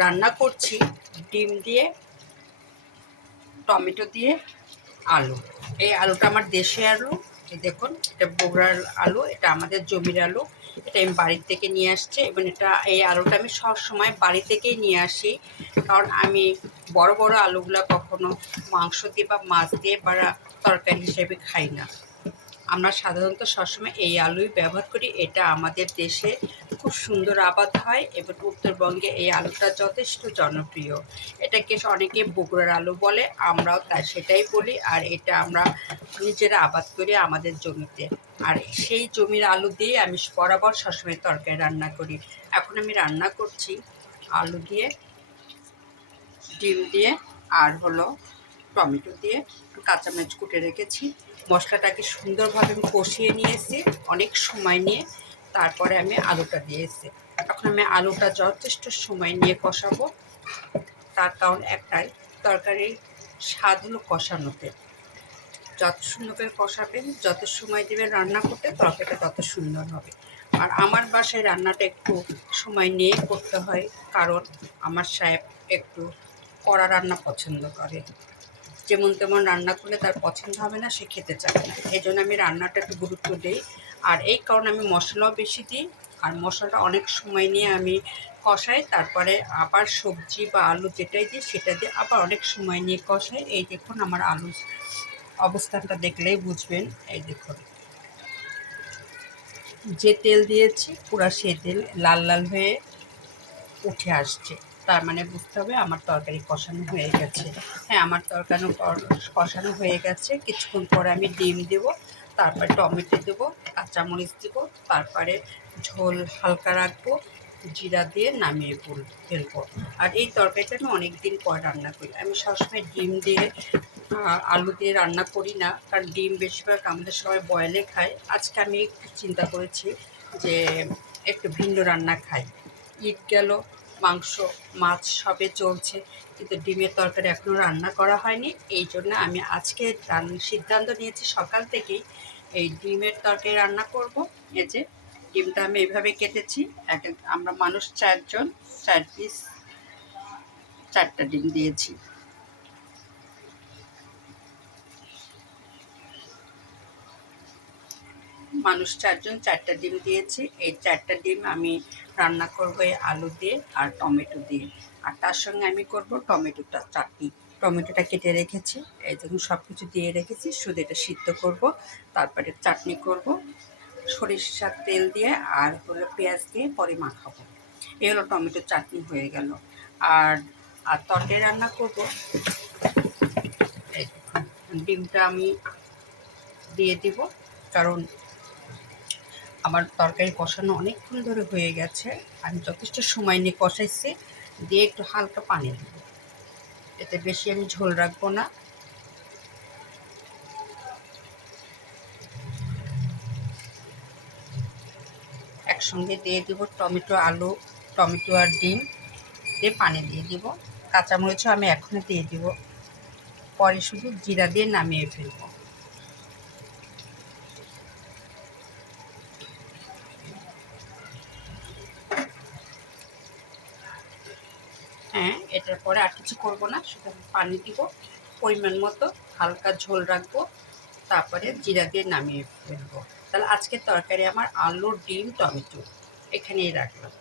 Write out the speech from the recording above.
রান্না করছি ডিম দিয়ে, টমেটো দিয়ে, আলু। এই আলুটা আমার দেশি আলু। এই দেখুন, এটা বগুড়ার আলু, এটা আমাদের জমির আলু। এটা আমি বাড়ির থেকে নিয়ে আসছি এবং এই আলুটা আমি সব সময় বাড়ি থেকেই নিয়ে আসি, কারণ আমি বড় বড় আলুগুলো কখনো মাংস দিয়ে বা মাছ দিয়ে বা তরকারি হিসেবে খাই না। আমরা সাধারণত সবসময় এই আলুই ব্যবহার করি। এটা আমাদের দেশে খুব সুন্দর আবাদ হয় এবং উত্তরবঙ্গে এই আলুটা যথেষ্ট জনপ্রিয়। এটাকে অনেকে বগুড়ার আলু বলে, আমরাও সেটাই বলি। আর এটা আমরা নিজেরা আবাদ করি আমাদের জমিতে। আর সেই জমির আলু দিয়ে আমি বরাবর সবসময় তরকারি রান্না করি। এখন আমি রান্না করছি আলু দিয়ে, ডিম দিয়ে, আর হলো টমেটো দিয়ে, কাঁচামরিচ কুটে রেখেছি। মশলাটাকে সুন্দরভাবে আমি কষিয়ে নিয়েছি অনেক সময় নিয়ে। তারপরে আমি আলুটা দিয়েছি। এখন আমি আলুটা যথেষ্ট সময় নিয়ে কষাবো। তার কারণ একটাই, তরকারির স্বাদ হলো কষানোতে। যত সুন্দর করে কষাবেন, যত সময় দেবেন রান্না করতে, তরকারিটা তত সুন্দর হবে। আর আমার বাসায় রান্নাটা একটু সময় নিয়ে করতে হয়, কারণ আমার সাহেব একটু কড়া রান্না পছন্দ করে। যেমন তেমন রান্না করলে তার পছন্দ হবে না, সে খেতে চায় না। এই জন্য আমি রান্নাটা একটু গুরুত্ব দিই। আর এই কারণে আমি মশলাও বেশি দিই। আর মশলাটা অনেক সময় নিয়ে আমি কষাই, তারপরে আবার সবজি বা আলু যেটাই দিই সেটা দিয়ে আবার অনেক সময় নিয়ে কষাই। এই দেখুন, আমার আলুর অবস্থানটা দেখলেই বুঝবেন। এই দেখুন, যে তেল দিয়েছি পুরা সে তেল লাল লাল হয়ে উঠে আসছে। তার মানে বুঝতে হবে আমার তরকারি কষানো হয়ে গেছে। হ্যাঁ, আমার তরকারি কষানো হয়ে গেছে। কিছুক্ষণ পরে আমি ডিম দেবো, তারপরে টমেটো দেবো, কাঁচামরিচ দেবো, তারপরে ঝোল হালকা রাখবো, জিরা দিয়ে নামিয়ে ফেলবো। আর এই তরকারিটা আমি অনেক দিন পর রান্না করি। আমি সবসময় ডিম দিয়ে আলু দিয়ে রান্না করি না, কারণ ডিম বেশিরভাগ আমাদের সবাই বয়েলে খায়। আজকে আমি একটু চিন্তা করেছি যে একটু ভিন্ন রান্না খাই। ঈদ গেল, মাংস মাছ সবে চলছে, কিন্তু ডিমের তরকারি এখনও রান্না করা হয়নি। এই জন্য আমি আজকে সিদ্ধান্ত নিয়েছি সকাল থেকেই এই ডিমের তরকারি রান্না করব। এই যে ডিমটা আমি এইভাবে কেটেছি। আমরা মানুষ 4 জন, 4 পিস 4টা ডিম দিয়েছি। মানুষ 4 জন, 4টা ডিম দিয়েছি। এই 4টা ডিম আমি রান্না করবো এই আলু দিয়ে আর টমেটো দিয়ে। আর তার সঙ্গে আমি করব টমেটোটা চাটনি। টমেটোটা কেটে রেখেছি, এই দেখুন সব কিছু দিয়ে রেখেছি, শুধু এটা সিদ্ধ করব। তারপরে চাটনি করব সরিষার তেল দিয়ে, আর হলো পেঁয়াজ দিয়ে পরে মাখাবো। এই হলো টমেটোর চাটনি হয়ে গেল। আর আর তরকারি রান্না করব। এই দেখুন, ডিমটা আমি দিয়ে দিব, কারণ আমার তরকারি কষানো অনেকক্ষণ ধরে হয়ে গেছে। আমি যথেষ্ট সময় নিয়ে কষাইছি। দিয়ে একটু হালকা পানি দেবো, এতে বেশি আমি ঝোল রাখবো না। একসঙ্গে দিয়ে দেব টমেটো, আলু, টমেটো আর ডিম দিয়ে পানি দিয়ে দিব। কাঁচামরিচও আমি এখনই দিয়ে দিব, পরে শুধু জিরা দিয়ে নামিয়ে ফেলবো। হ্যাঁ, এটার পরে আর কিছু করবো না, শুধু পানি দিব পরিমাণ মতো, হালকা ঝোল রাখবো, তারপরে জিরা দিয়ে নামিয়ে ফেলবো। তাহলে আজকের তরকারি আমার আলু, ডিম, টমেটো এখানেই রাখলাম।